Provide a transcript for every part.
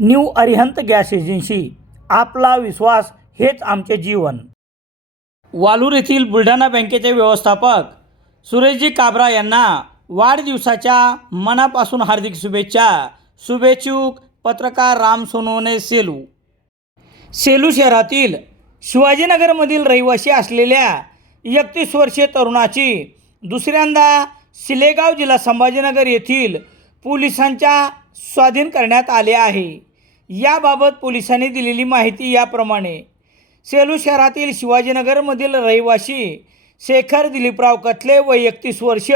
New Arihant gas agency. आपला विश्वास हेच आमचे जीवन. वालूर येथील बुलढाणा बँकेचे व्यवस्थापक सुरेशजी काबरा यांना वाढदिवसाच्या मनापासून हार्दिक शुभेच्छा. शुभेच्छुक पत्रकार राम सोनवणे सेलू. सेलू शहरातील शिवाजीनगरमधील रहिवासी असलेल्या एकतीस वर्षीय तरुणाची दुसऱ्यांदा शिलेगाव जिल्हा संभाजीनगर येथील पोलिसांच्या स्वाधीन करण्यात आले आहे. याबाबत पोलिसांनी दिलेली माहिती याप्रमाणे सेलू शहरातील शिवाजीनगरमधील रहिवासी शेखर दिलीपराव कथले व एकतीस वर्ष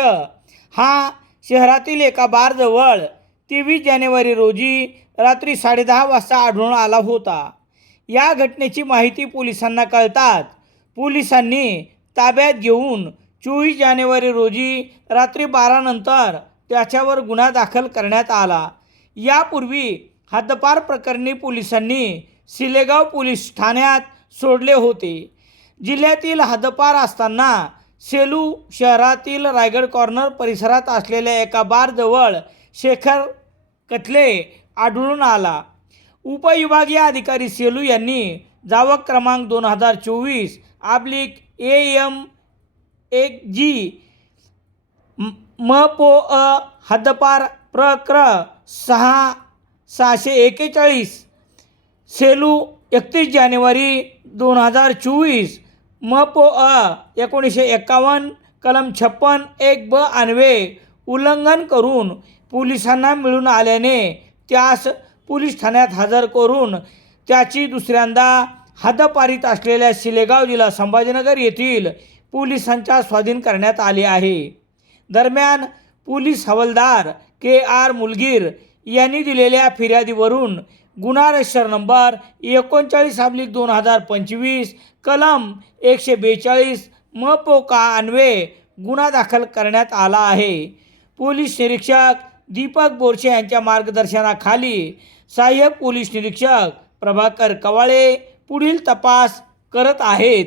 हा शहरातील एका बारजवळ तेवीस जानेवारी रोजी रात्री साडेदहा वाजता आढळून आला होता. या घटनेची माहिती पोलिसांना कळताच पोलिसांनी ताब्यात घेऊन चोवीस जानेवारी रोजी रात्री बारानंतर त्याच्यावर गुन्हा दाखल करण्यात आला. यापूर्वी हद्दपार प्रकरणी पोलिसांनी सिलेगाव पोलीस ठाण्यात सोडले होते. जिल्ह्यातील हद्दपार असताना सेलू शहरातील रायगड कॉर्नर परिसरात असलेल्या एका बारजवळ शेखर कथले आढळून आला. उपविभागीय अधिकारी सेलू यांनी जावक क्रमांक दोन हजार चोवीस आपलिक ए एम एक जी म म पो अ हद्दपार प्रक्र सहा सहाशे एकेचाळीस. सेलू एकतीस जानेवारी दोन हजार चोवीस. म पो अ एकोणीसशे एक्कावन्न कलम छप्पन एक ब आणवे उल्लंघन करून पोलिसांना मिळून आल्याने त्यास पोलीस ठाण्यात हजर करून त्याची दुसऱ्यांदा हदपारीत असलेल्या शिलेगाव जिल्हा संभाजीनगर येथील पोलिसांच्या स्वाधीन करण्यात आले आहे. दरम्यान पोलीस हवालदार के आर मुलगीर यांनी दिलेल्या फिर्यादीवरून गुन्हा रजिस्टर नंबर एकोणचाळीस अब्लिक दोन हजार पंचवीस कलम एकशे बेचाळीस म पोका अन्वे गुन्हा दाखल करण्यात आला आहे. पोलीस निरीक्षक दीपक बोरसे यांच्या मार्गदर्शनाखाली सहाय्यक पोलीस निरीक्षक प्रभाकर कवाळे पुढील तपास करत आहेत.